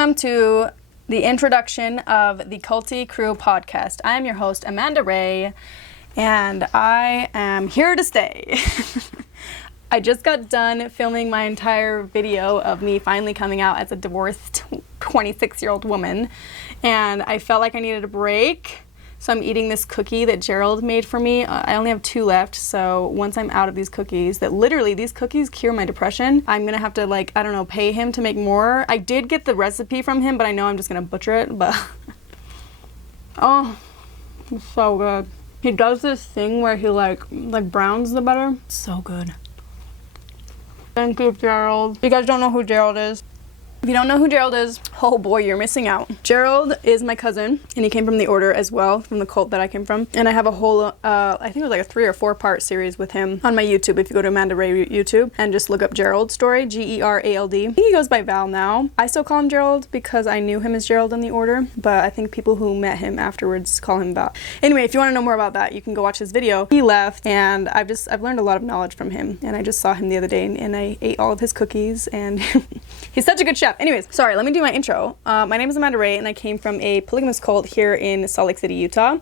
Welcome to the introduction of the Culty Crew Podcast. I am your host, Amanda Ray, and I am here to stay. I just got done filming my entire video of me finally coming out as a divorced 26-year-old woman, and I felt like I needed a break. So I'm eating this cookie that Gerald made for me. I only have 2 left, so once I'm out of these cookies, that literally these cookies cure my depression, I'm gonna have to, pay him to make more. I did get the recipe from him, but I know I'm just gonna butcher it, but oh, it's so good. He does this thing where he like browns the butter. So good. Thank you, Gerald. If you guys don't know who Gerald is, if you don't know who Gerald is, oh boy, you're missing out. Gerald is my cousin, and he came from the order as well, from the cult that I came from. And I have a whole, I think it was like a 3 or 4 part series with him on my YouTube. If you go to Amanda Ray YouTube and just look up Gerald's story, Gerald. I think he goes by Val now. I still call him Gerald because I knew him as Gerald in the order, but I think people who met him afterwards call him Val. Anyway, if you want to know more about that, you can go watch his video. He left, and I've learned a lot of knowledge from him, and I just saw him the other day, and I ate all of his cookies, and he's such a good chef. Anyways, sorry, let me do my intro. My name is Amanda Ray, and I came from a polygamous cult here in Salt Lake City, Utah.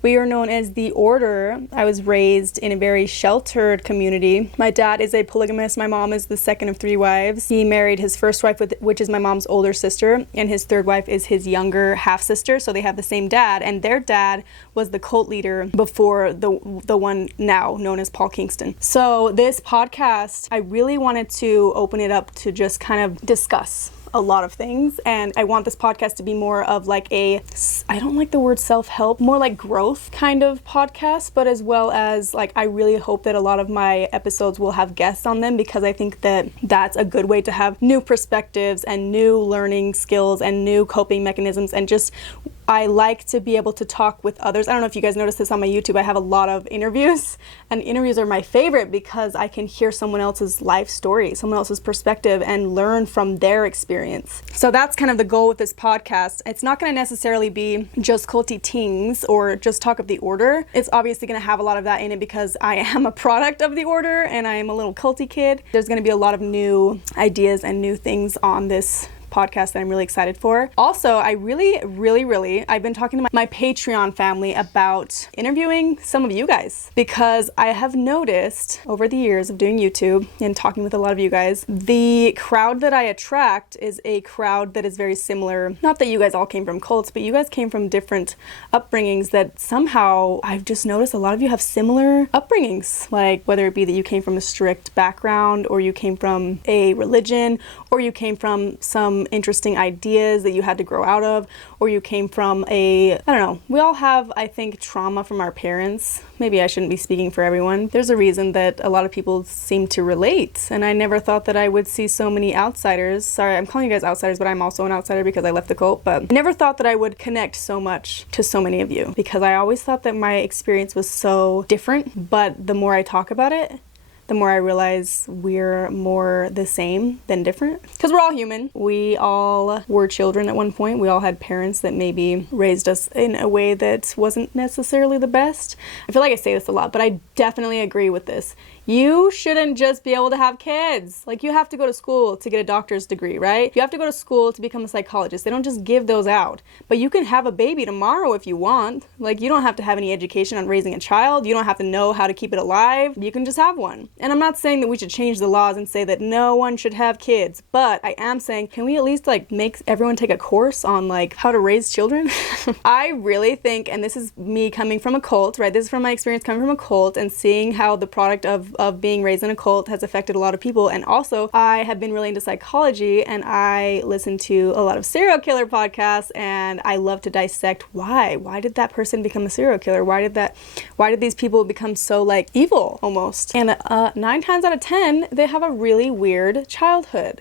We are known as the Order. I was raised in a very sheltered community. My dad is a polygamist. My mom is the second of 3 wives. He married his first wife, which is my mom's older sister, and his third wife is his younger half-sister, so they have the same dad, and their dad was the cult leader before the one now known as Paul Kingston. So this podcast, I really wanted to open it up to just kind of discuss a lot of things, and I want this podcast to be more of like I don't like the word self-help, more like growth kind of podcast, but as well as I really hope that a lot of my episodes will have guests on them, because I think that that's a good way to have new perspectives and new learning skills and new coping mechanisms, and just I like to be able to talk with others. I don't know if you guys noticed this on my YouTube. I have a lot of interviews, and interviews are my favorite because I can hear someone else's life story, someone else's perspective, and learn from their experience. So that's kind of the goal with this podcast. It's not going to necessarily be just culty tings or just talk of the order. It's obviously going to have a lot of that in it because I am a product of the order and I am a little culty kid. There's going to be a lot of new ideas and new things on this podcast that I'm really excited for. Also, I really, I've been talking to my Patreon family about interviewing some of you guys, because I have noticed over the years of doing YouTube and talking with a lot of you guys, the crowd that I attract is a crowd that is very similar. Not that you guys all came from cults, but you guys came from different upbringings that somehow I've just noticed a lot of you have similar upbringings, like whether it be that you came from a strict background, or you came from a religion, or you came from some interesting ideas that you had to grow out of, or you came from I don't know, we all have, I think, trauma from our parents. Maybe I shouldn't be speaking for everyone. There's a reason that a lot of people seem to relate, and I never thought that I would see so many outsiders. Sorry, I'm calling you guys outsiders, but I'm also an outsider because I left the cult, but I never thought that I would connect so much to so many of you, because I always thought that my experience was so different, but the more I talk about it, the more I realize we're more the same than different. Because we're all human. We all were children at one point. We all had parents that maybe raised us in a way that wasn't necessarily the best. I feel like I say this a lot, but I definitely agree with this. You shouldn't just be able to have kids. You have to go to school to get a doctor's degree, right? You have to go to school to become a psychologist. They don't just give those out. But you can have a baby tomorrow if you want. You don't have to have any education on raising a child. You don't have to know how to keep it alive. You can just have one. And I'm not saying that we should change the laws and say that no one should have kids, but I am saying, can we at least make everyone take a course on how to raise children? I really think, and this is me coming from a cult, right? This is from my experience coming from a cult and seeing how the product of being raised in a cult has affected a lot of people. And also, I have been really into psychology, and I listen to a lot of serial killer podcasts, and I love to dissect why did that person become a serial killer? Why did these people become so evil almost? And 9 times out of 10, they have a really weird childhood.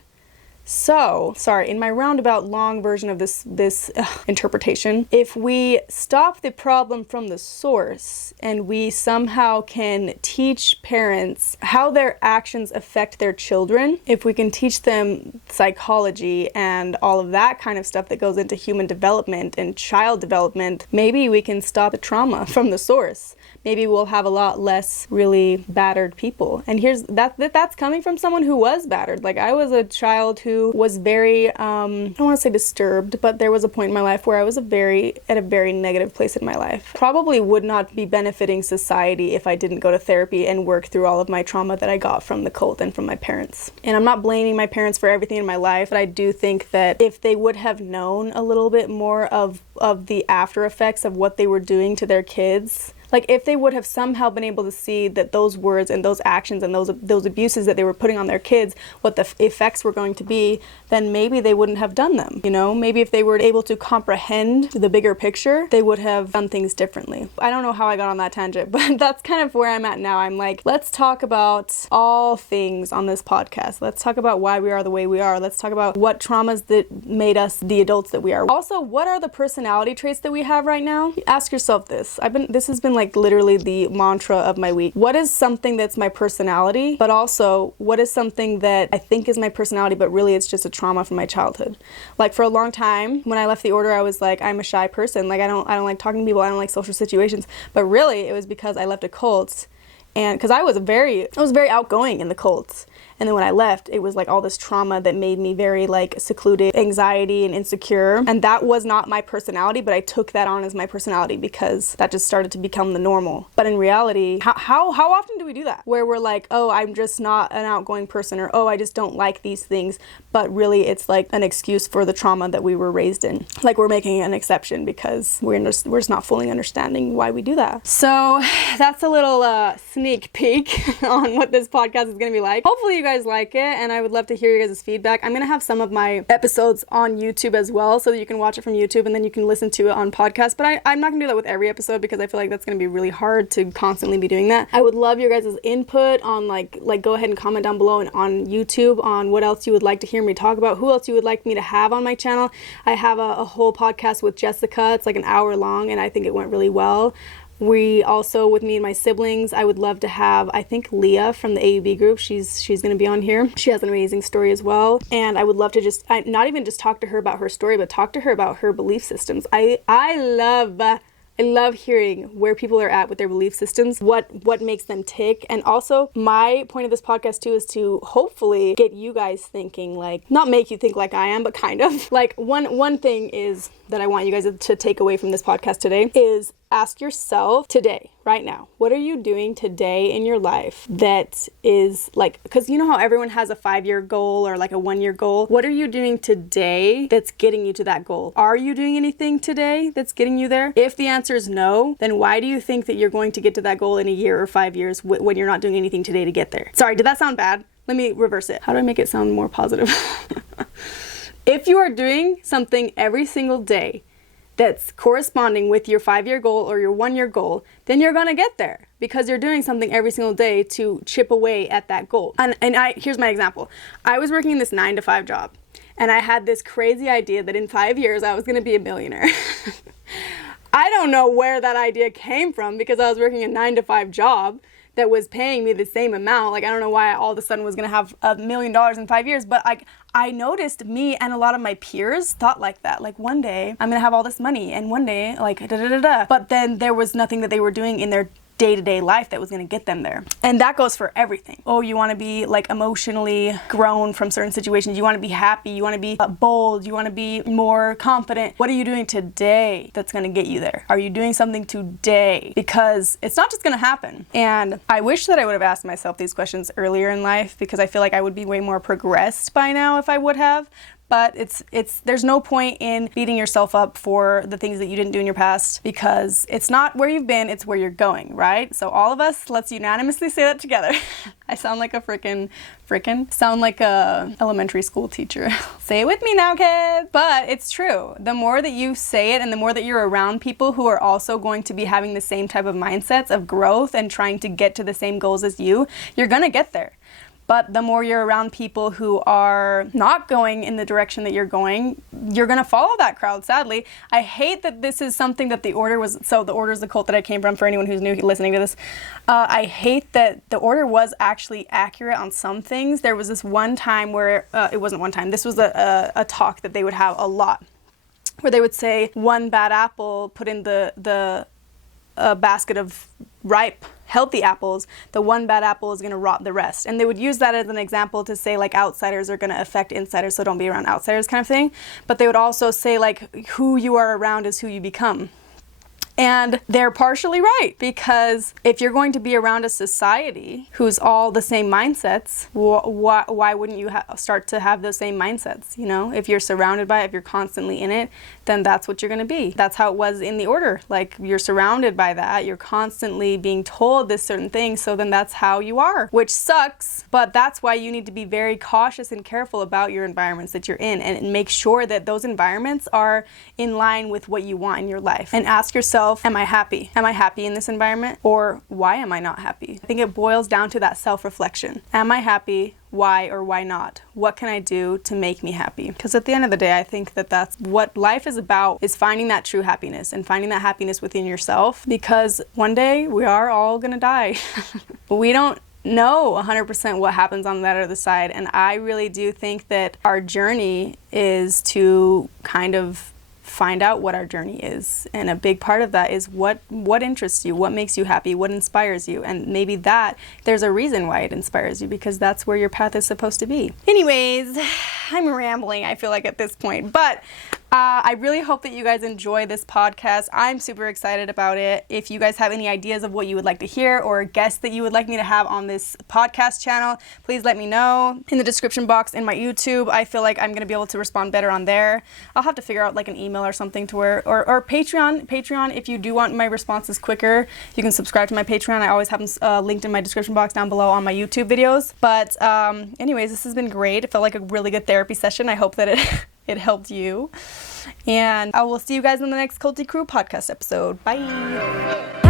So, sorry, in my roundabout long version of this interpretation, if we stop the problem from the source and we somehow can teach parents how their actions affect their children, if we can teach them psychology and all of that kind of stuff that goes into human development and child development, maybe we can stop the trauma from the source. maybe we'll have a lot less really battered people. And that's coming from someone who was battered. Like, I was a child who was very, I don't want to say disturbed, but there was a point in my life where I was at a very negative place in my life. Probably would not be benefiting society if I didn't go to therapy and work through all of my trauma that I got from the cult and from my parents. And I'm not blaming my parents for everything in my life, but I do think that if they would have known a little bit more of the after effects of what they were doing to their kids, like if they would have somehow been able to see that those words and those actions and those abuses that they were putting on their kids, what the effects were going to be, then maybe they wouldn't have done them. You know, maybe if they were able to comprehend the bigger picture, they would have done things differently. I don't know how I got on that tangent, but that's kind of where I'm at now. I'm like, let's talk about all things on this podcast. Let's talk about why we are the way we are. Let's talk about what traumas that made us the adults that we are. Also, what are the personality traits that we have right now? Ask yourself this. This has been like literally the mantra of my week. What is something that's my personality, but also what is something that I think is my personality, but really it's just a trauma from my childhood? Like, for a long time, when I left the order, I was like, I'm a shy person. Like, I don't like talking to people. I don't like social situations. But really, it was because I left a cult, and because I was very outgoing in the cult. And then when I left, it was like all this trauma that made me very like secluded, anxiety and insecure. And that was not my personality, but I took that on as my personality because that just started to become the normal. But in reality, how often do we do that? Where we're like, oh, I'm just not an outgoing person, or oh, I just don't like these things. But really it's like an excuse for the trauma that we were raised in. Like, we're making an exception because we're just not fully understanding why we do that. So that's a little sneak peek on what this podcast is going to be like. Hopefully you guys like it, and I would love to hear you guys' feedback. I'm gonna have some of my episodes on YouTube as well, so that you can watch it from YouTube and then you can listen to it on podcast. But I'm not gonna do that with every episode because I feel like that's gonna be really hard to constantly be doing that. I would love your guys' input on like go ahead and comment down below and on YouTube on what else you would like to hear me talk about, who else you would like me to have on my channel. I have a whole podcast with Jessica. It's like an hour long, and I think it went really well. We also, with me and my siblings, I would love to have, I think, Leah from the AUB group. She's going to be on here. She has an amazing story as well. And I would love to not even just talk to her about her story, but talk to her about her belief systems. I love hearing where people are at with their belief systems, what makes them tick. And also, my point of this podcast too is to hopefully get you guys thinking, like, not make you think like I am, but kind of. Like, one thing is that I want you guys to take away from this podcast today is ask yourself today, right now, what are you doing today in your life that is like, because you know how everyone has a 5-year goal or like a 1-year goal? What are you doing today that's getting you to that goal? Are you doing anything today that's getting you there? If the answer is no, then why do you think that you're going to get to that goal in a year or 5 years when you're not doing anything today to get there? Sorry, did that sound bad? Let me reverse it. How do I make it sound more positive? If you are doing something every single day that's corresponding with your 5-year goal or your 1-year goal, then you're gonna get there because you're doing something every single day to chip away at that goal. And here's my example. I was working in this 9-to-5 job, and I had this crazy idea that in 5 years I was gonna be a millionaire. I don't know where that idea came from because I was working a 9-to-5 job that was paying me the same amount. Like, I don't know why I all of a sudden was gonna have $1 million in 5 years, but I noticed me and a lot of my peers thought like that. Like, one day I'm gonna have all this money, and one day like da-da-da-da. But then there was nothing that they were doing in their day-to-day life that was going to get them there. And that goes for everything. Oh, you want to be like emotionally grown from certain situations. You want to be happy. You want to be bold. You want to be more confident. What are you doing today that's going to get you there? Are you doing something today? Because it's not just going to happen. And I wish that I would have asked myself these questions earlier in life, because I feel like I would be way more progressed by now if I would have. But there's no point in beating yourself up for the things that you didn't do in your past, because it's not where you've been, it's where you're going, right? So all of us, let's unanimously say that together. I sound like a sound like a elementary school teacher. Say it with me now, kids. But it's true. The more that you say it and the more that you're around people who are also going to be having the same type of mindsets of growth and trying to get to the same goals as you're gonna get there. But the more you're around people who are not going in the direction that you're going, you're going to follow that crowd, sadly. I hate that this is something that the Order was, so the Order is the cult that I came from, for anyone who's new listening to this. I hate that the Order was actually accurate on some things. There was this one time where, it wasn't one time, this was a talk that they would have a lot, where they would say one bad apple put in the basket of ripe, healthy apples, the one bad apple is going to rot the rest. And they would use that as an example to say like outsiders are going to affect insiders, so don't be around outsiders kind of thing. But they would also say like who you are around is who you become. And they're partially right, because if you're going to be around a society who's all the same mindsets, why wouldn't you start to have those same mindsets? You know, if you're surrounded by it, if you're constantly in it, then that's what you're going to be. That's how it was in the order. Like, you're surrounded by that. You're constantly being told this certain thing, so then that's how you are, which sucks. But that's why you need to be very cautious and careful about your environments that you're in, and make sure that those environments are in line with what you want in your life. And ask yourself, am I happy? Am I happy in this environment? Or why am I not happy? I think it boils down to that self-reflection. Am I happy? Why or why not? What can I do to make me happy? Because at the end of the day, I think that that's what life is about, is finding that true happiness and finding that happiness within yourself, because one day we are all gonna die. We don't know 100% what happens on that other side, and I really do think that our journey is to kind of find out what our journey is, and a big part of that is what interests you, what makes you happy, what inspires you, and maybe that there's a reason why it inspires you, because that's where your path is supposed to be. Anyways, I'm rambling, I feel like, at this point, but I really hope that you guys enjoy this podcast. I'm super excited about it. If you guys have any ideas of what you would like to hear or guests that you would like me to have on this podcast channel, please let me know in the description box in my YouTube. I feel like I'm going to be able to respond better on there. I'll have to figure out like an email or something to where, or Patreon, if you do want my responses quicker, you can subscribe to my Patreon. I always have them linked in my description box down below on my YouTube videos. But anyways, this has been great. It felt like a really good therapy session. I hope that it helped you. And I will see you guys in the next Culty Crew podcast episode. Bye.